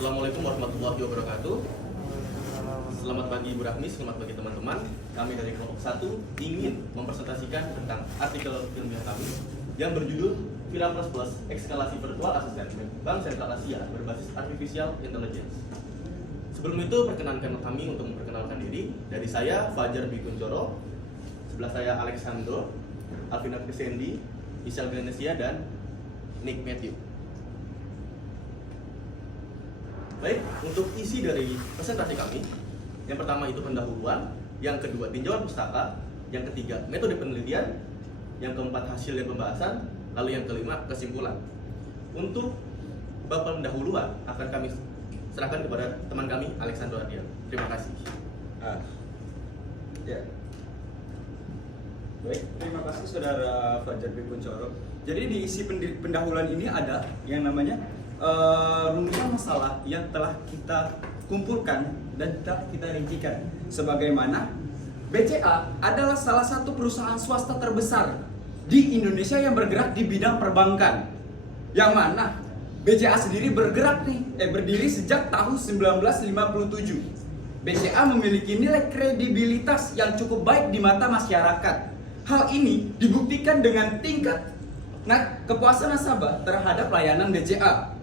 Assalamualaikum warahmatullahi wabarakatuh. Selamat pagi Ibu Rahmi, selamat pagi teman-teman. Kami dari kelompok 1 ingin mempresentasikan tentang artikel ilmiah kami yang berjudul Vira++ Eskalasi Virtual Assistant Bank Sentral Asia berbasis Artificial Intelligence. Sebelum itu, perkenankan kami untuk memperkenalkan diri. Dari saya, Fajar Dwi Kuncoro. Sebelah saya, Alexandro, Alvina Krisendi, Michelle Grenesia, dan Nick Matthew. Baik, untuk isi dari presentasi kami, yang pertama itu pendahuluan, yang kedua tinjauan pustaka, yang ketiga metode penelitian, yang keempat hasil dan pembahasan, lalu yang kelima kesimpulan. Untuk bab pendahuluan akan kami serahkan kepada teman kami Alexandro Adiel. Terima kasih. Ya. Baik, terima kasih Saudara Fajar Dwi Kuncoro. Jadi di isi pendahuluan ini ada yang namanya rumusan masalah yang telah kita kumpulkan dan telah kita rincikan. Sebagaimana BCA adalah salah satu perusahaan swasta terbesar di Indonesia yang bergerak di bidang perbankan. Yang mana BCA sendiri berdiri sejak tahun 1957. BCA memiliki nilai kredibilitas yang cukup baik di mata masyarakat. Hal ini dibuktikan dengan tingkat kepuasan nasabah terhadap layanan BCA.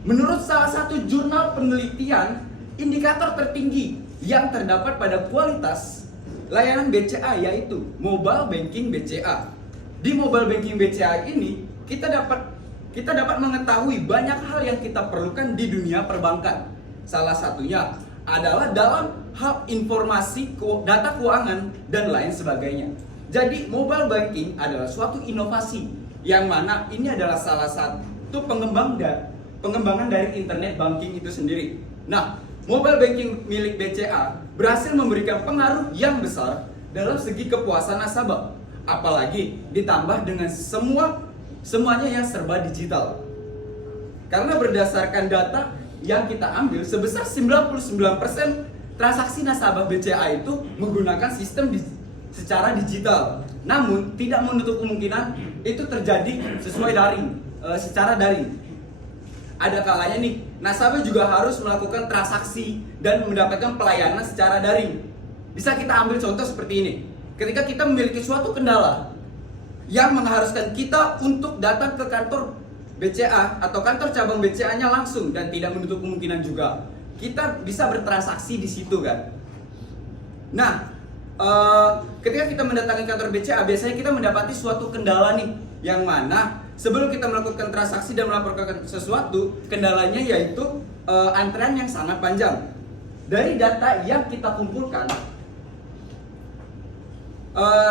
Menurut salah satu jurnal penelitian, indikator tertinggi yang terdapat pada kualitas layanan BCA yaitu Mobile Banking BCA. Di Mobile Banking BCA ini kita dapat mengetahui banyak hal yang kita perlukan di dunia perbankan. Salah satunya adalah dalam hal informasi, data keuangan, dan lain sebagainya. Jadi mobile banking adalah suatu inovasi yang mana ini adalah salah satu pengembangan dari internet banking itu sendiri. Nah, mobile banking milik BCA berhasil memberikan pengaruh yang besar dalam segi kepuasan nasabah. Apalagi ditambah dengan semuanya yang serba digital. Karena berdasarkan data yang kita ambil, sebesar 99% transaksi nasabah BCA itu menggunakan sistem secara digital. Namun tidak menutup kemungkinan itu terjadi secara daring. Ada kalanya nih, nasabah juga harus melakukan transaksi dan mendapatkan pelayanan secara daring. Bisa kita ambil contoh seperti ini. Ketika kita memiliki suatu kendala yang mengharuskan kita untuk datang ke kantor BCA atau kantor cabang BCA-nya langsung dan tidak menutup kemungkinan juga kita bisa bertransaksi di situ kan. Nah, ketika kita mendatangi kantor BCA, biasanya kita mendapati suatu kendala nih, yang mana sebelum kita melakukan transaksi dan melaporkan sesuatu, kendalanya yaitu antrean yang sangat panjang. Dari data yang kita kumpulkan,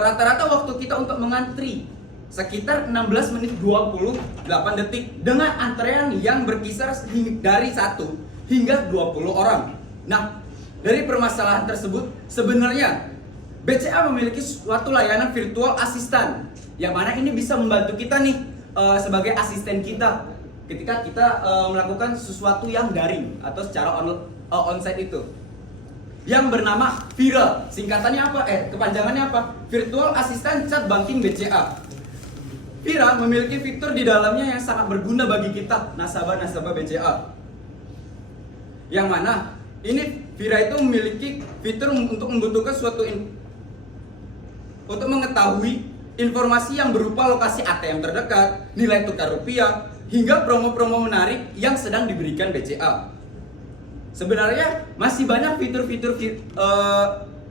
rata-rata waktu kita untuk mengantri sekitar 16 menit 28 detik dengan antrean yang berkisar dari 1 hingga 20 orang. Nah, dari permasalahan tersebut sebenarnya BCA memiliki suatu layanan virtual assistant yang mana ini bisa membantu kita nih sebagai asisten kita ketika kita melakukan sesuatu yang daring atau secara onsite itu, yang bernama Vira. Singkatannya apa? Kepanjangannya apa? Virtual Assistant Chat Banking BCA. Vira memiliki fitur di dalamnya yang sangat berguna bagi kita nasabah-nasabah BCA. Yang mana ini Vira itu memiliki fitur untuk membutuhkan untuk mengetahui informasi yang berupa lokasi ATM terdekat, nilai tukar rupiah, hingga promo-promo menarik yang sedang diberikan BCA. Sebenarnya masih banyak fitur-fitur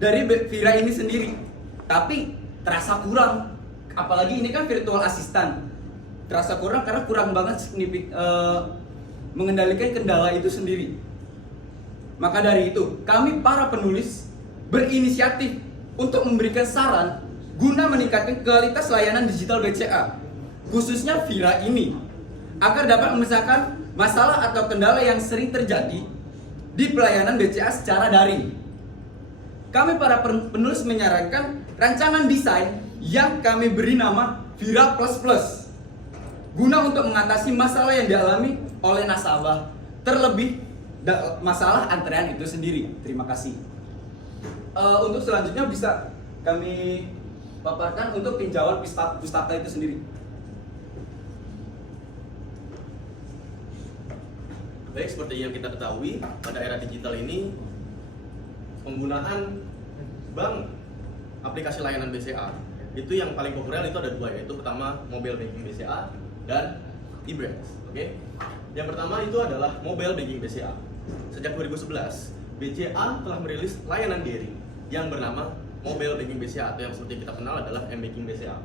dari Vira ini sendiri, tapi terasa kurang. Apalagi ini kan virtual assistant, terasa kurang karena kurang banget mengendalikan kendala itu sendiri. Maka dari itu, kami para penulis berinisiatif untuk memberikan saran guna meningkatkan kualitas layanan digital BCA, khususnya Vira ini, agar dapat memecahkan masalah atau kendala yang sering terjadi di pelayanan BCA secara daring. Kami para penulis menyarankan rancangan desain yang kami beri nama Vira++, guna untuk mengatasi masalah yang dialami oleh nasabah, terlebih masalah antrean itu sendiri. Terima kasih. Untuk selanjutnya bisa kami paparkan untuk tinjauan pustaka itu sendiri. Baik, seperti yang kita ketahui, pada era digital ini penggunaan bank aplikasi layanan BCA itu yang paling populer itu ada dua, yaitu pertama mobile banking BCA dan e-branch. Oke. Yang pertama itu adalah mobile banking BCA. Sejak 2011, BCA telah merilis layanan daring yang bernama mobile banking BCA atau yang seperti kita kenal adalah m-banking BCA.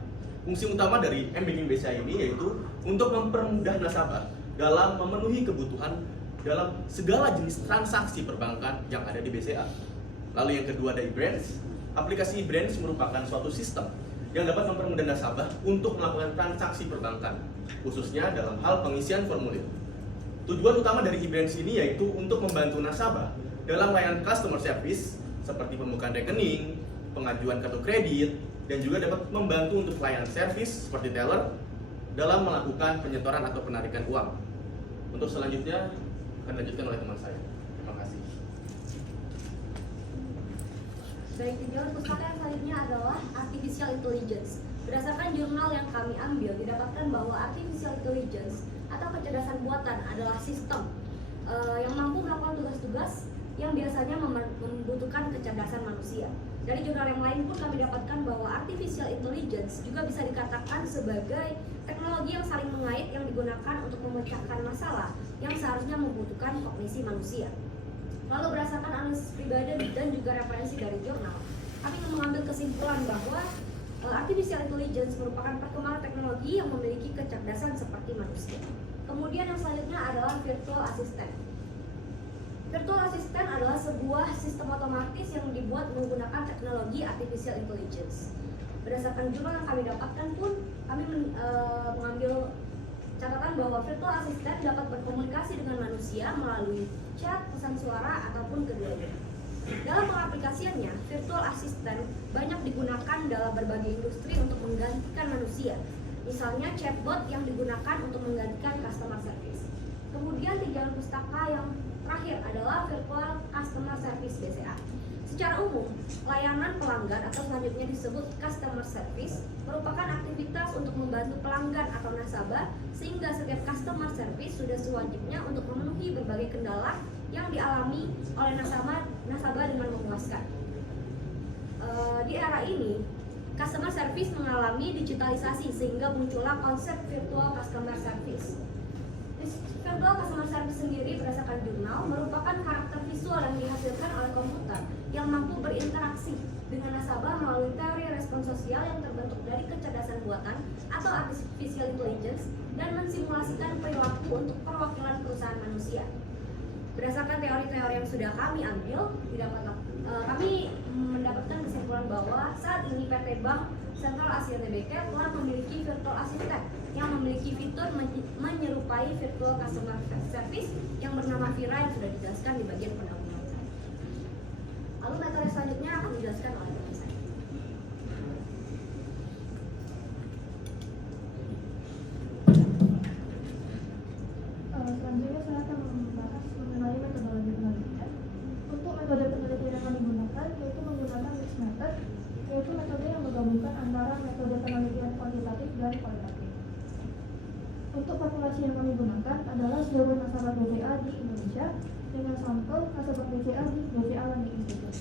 Fungsi utama dari m-banking BCA ini yaitu untuk mempermudah nasabah dalam memenuhi kebutuhan dalam segala jenis transaksi perbankan yang ada di BCA. Lalu yang kedua ada e-branch. Aplikasi e-branch merupakan suatu sistem yang dapat mempermudah nasabah untuk melakukan transaksi perbankan, khususnya dalam hal pengisian formulir. Tujuan utama dari e-branch ini yaitu untuk membantu nasabah dalam layanan customer service seperti pembukaan rekening, pengajuan kartu kredit, dan juga dapat membantu untuk layanan service seperti teller dalam melakukan penyetoran atau penarikan uang. Untuk selanjutnya akan dilanjutkan oleh teman saya. Terima kasih. Baik, tujuan pustaka yang selanjutnya adalah Artificial Intelligence. Berdasarkan jurnal yang kami ambil, didapatkan bahwa Artificial Intelligence atau kecerdasan buatan adalah sistem yang mampu melakukan tugas-tugas yang biasanya membutuhkan kecerdasan manusia. Dari jurnal yang lain pun kami dapatkan bahwa Artificial Intelligence juga bisa dikatakan sebagai teknologi yang saling mengait yang digunakan untuk memecahkan masalah yang seharusnya membutuhkan kognisi manusia. Lalu berdasarkan analisis pribadi dan juga referensi dari jurnal, kami mengambil kesimpulan bahwa Artificial Intelligence merupakan perkembangan teknologi yang memiliki kecerdasan seperti manusia. Kemudian yang selanjutnya adalah Virtual Assistant. Virtual Assistant adalah sebuah sistem otomatis yang dibuat menggunakan teknologi Artificial Intelligence. Berdasarkan jurnal yang kami dapatkan pun, kami mengambil catatan bahwa Virtual Assistant dapat berkomunikasi dengan manusia melalui chat, pesan suara, ataupun keduanya. Dalam pengaplikasiannya, Virtual Assistant banyak digunakan dalam berbagai industri untuk menggantikan manusia. Misalnya chatbot yang digunakan untuk menggantikan customer service. Kemudian tujuan pustaka yang terakhir adalah Virtual Customer Service BCA. Secara umum, layanan pelanggan atau selanjutnya disebut customer service merupakan aktivitas untuk membantu pelanggan atau nasabah sehingga setiap customer service sudah sewajibnya untuk memenuhi berbagai kendala yang dialami oleh nasabah dengan memuaskan. Di era ini, customer service mengalami digitalisasi sehingga muncullah konsep virtual customer service. Virtual customer service sendiri berdasarkan jurnal merupakan karakter visual yang dihasilkan oleh komputer yang mampu berinteraksi dengan nasabah melalui teori respon sosial yang terbentuk dari kecerdasan buatan atau artificial intelligence dan mensimulasikan perilaku untuk perwakilan perusahaan manusia. Berdasarkan teori-teori yang sudah kami ambil, kami mendapatkan kesimpulan bahwa saat ini PT Bank Sentral Asia Tbk telah memiliki virtual assistant yang memiliki fitur menyerupai virtual customer service yang bernama Vira yang sudah dijelaskan di bagian pendahuluan. Lalu metode selanjutnya akan dijelaskan oleh teman saya. Selanjutnya saya akan membahas mengenai metodologi penelitian. Untuk metode penelitian yang kami gunakan yaitu menggunakan mixed method, yaitu metode yang menggabungkan antara metode penelitian kuantitatif dan kualitatif. Untuk populasi yang kami gunakan adalah seluruh nasabah BCA di Indonesia dengan sampel nasabah BCA di BCA Lending Institute.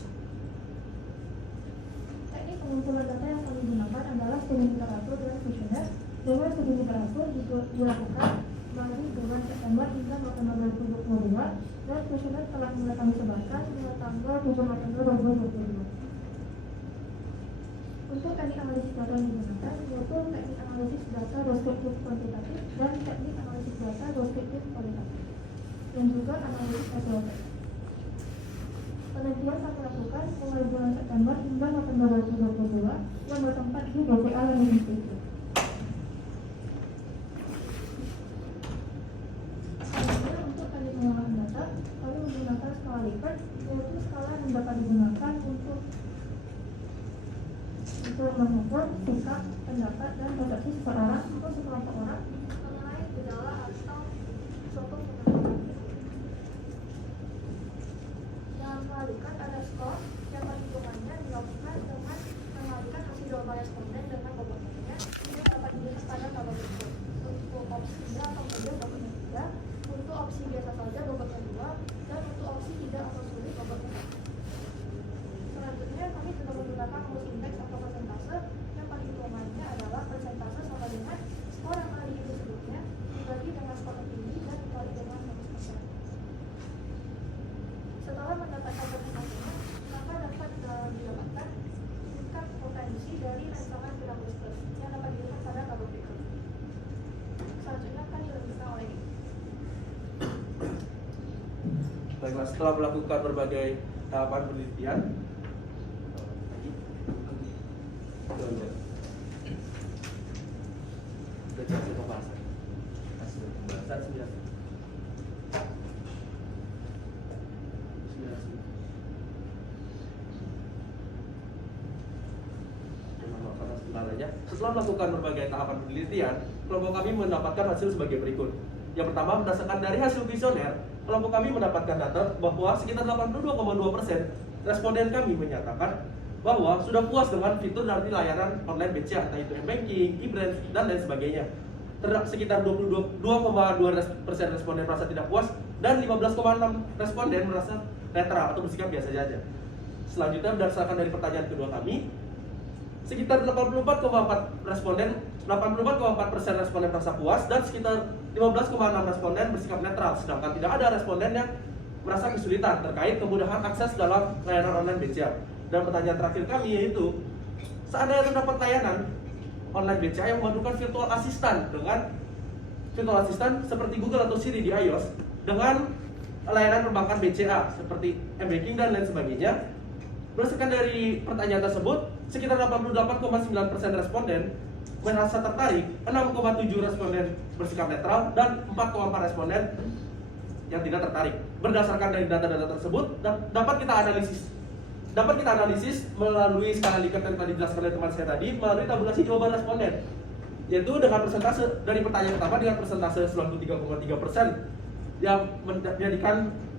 Teknik pengumpulan data yang kami gunakan adalah studi literatur dan kuesioner, dengan studi literatur dilakukan dari bulan September hingga November 2022 dan kuesioner telah mulai kami sebarkan pada tanggal 7 November 2022. Untuk teknik analisis data yang digunakan yaitu teknik analisis data deskriptif kuantitatif dan teknik analisis data deskriptif kualitatif dan juga analisis SWOT. Penelitian kami lakukan mulai bulan September hingga November 2022 yang bertempat di BCA Lending Institute. Selanjutnya untuk teknik pengolahan data, kami menggunakan skala Likert, yaitu skala yang dapat digunakan untuk mengukur sikap, pendapat, dan persepsi seseorang atau sekelompok orang mengenai gejala atau suatu fenomena. Dalam skala Likert ada skor yang perhitungannya dilakukan dengan mengalihkan hasil jawaban responden dengan bobotnya yang dapat dilihat pada tabel berikut. Untuk opsi 3 atau model bobotnya 3, untuk opsi biasa saja bobotnya Baiklah, setelah melakukan berbagai tahapan penelitian, setelah melakukan berbagai tahapan penelitian, kelompok kami mendapatkan hasil sebagai berikut. Yang pertama, berdasarkan dari hasil kuesioner, kelompok kami mendapatkan data bahwa sekitar 82,2% responden kami menyatakan bahwa sudah puas dengan fitur dari layanan online BCA, entah itu e-banking, e-branch, dan lain sebagainya. Sekitar 22,2% responden merasa tidak puas, dan 15,6% responden merasa netral atau bersikap biasa saja. Selanjutnya, berdasarkan dari pertanyaan kedua kami, sekitar 84,4% responden merasa puas, dan sekitar 15,6% responden bersikap netral, sedangkan tidak ada responden yang merasa kesulitan terkait kemudahan akses dalam layanan online BCA. Dan pertanyaan terakhir kami yaitu, seandainya terdapat layanan online BCA yang memadukan virtual assistant dengan virtual assistant seperti Google atau Siri di iOS dengan layanan perbankan BCA seperti e-banking dan lain sebagainya. Berdasarkan dari pertanyaan tersebut, sekitar 88,9% responden merasa tertarik, 6,7% responden bersikap netral, dan 4,4% responden yang tidak tertarik. Berdasarkan dari data-data tersebut, dapat kita analisis melalui skala Likert yang tadi dijelaskan oleh teman saya tadi, melalui tabulasi jawaban responden, yaitu dengan persentase dari pertanyaan pertama dengan persentase 93,3%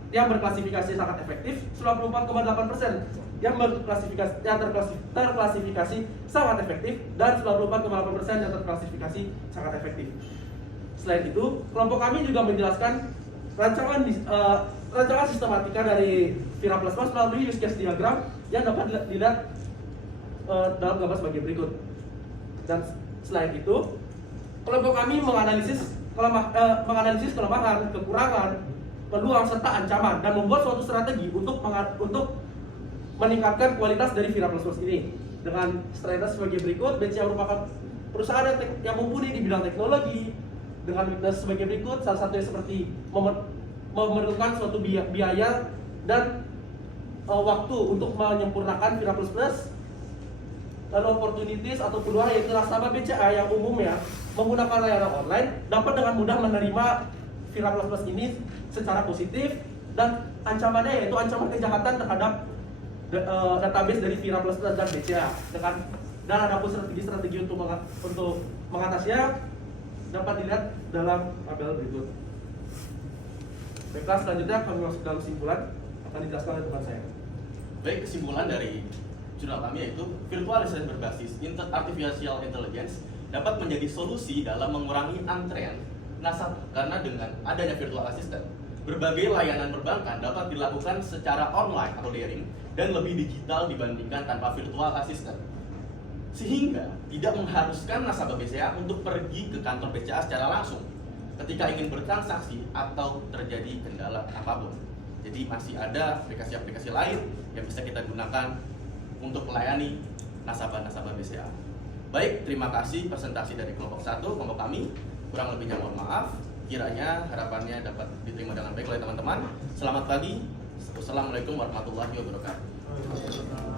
yang berklasifikasi sangat efektif, 94,8% yang terklasifikasi sangat efektif, dan 94,8% yang terklasifikasi sangat efektif. Selain itu, kelompok kami juga menjelaskan rancangan sistematika dari Vira++ melalui use case diagram yang dapat dilihat dalam gambar sebagai berikut. Dan selain itu, kelompok kami menganalisis kelemahan, kekurangan, peluang serta ancaman, dan membuat suatu strategi untuk meningkatkan kualitas dari Vira++ ini. Dengan strategi sebagai berikut, BCA merupakan perusahaan yang mumpuni di bidang teknologi. Dengan sebagai berikut, salah satunya seperti memerlukan suatu biaya dan waktu untuk menyempurnakan Vira++. Lalu opportunities atau peluang, yaitu nasabah BCA yang umumnya menggunakan layanan online dapat dengan mudah menerima Vira++ ini secara positif, dan ancamannya yaitu ancaman kejahatan terhadap database dari Vira++ dan BCA. Dan ada pun strategi untuk mengatasinya dapat dilihat dalam tabel berikut. Baiklah, selanjutnya kami masuk dalam kesimpulan, akan dijelaskan oleh teman saya. Baik, kesimpulan dari jurnal kami yaitu virtual assistant berbasis artificial intelligence dapat menjadi solusi dalam mengurangi antrean nasabah, karena dengan adanya virtual assistant, berbagai layanan perbankan dapat dilakukan secara online atau daring dan lebih digital dibandingkan tanpa virtual assistant, sehingga tidak mengharuskan nasabah BCA untuk pergi ke kantor BCA secara langsung ketika ingin bertransaksi atau terjadi kendala apapun. Jadi masih ada aplikasi-aplikasi lain yang bisa kita gunakan untuk melayani nasabah-nasabah BCA. Baik, terima kasih presentasi dari kelompok 1, kelompok kami. Kurang lebihnya mohon maaf. Kiranya harapannya dapat diterima dengan baik oleh teman-teman. Selamat pagi. Wassalamualaikum warahmatullahi wabarakatuh.